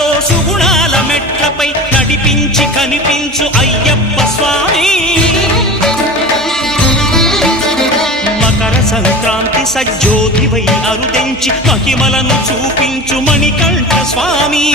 సుఖాలతో సుగుణాల మెట్లపై నడిపించి కనిపించు అయ్యప్ప స్వామి మకర సంక్రాంతి సజ్జోతివై అరుదెంచి మహిమలను చూపించు మణికంఠ స్వామి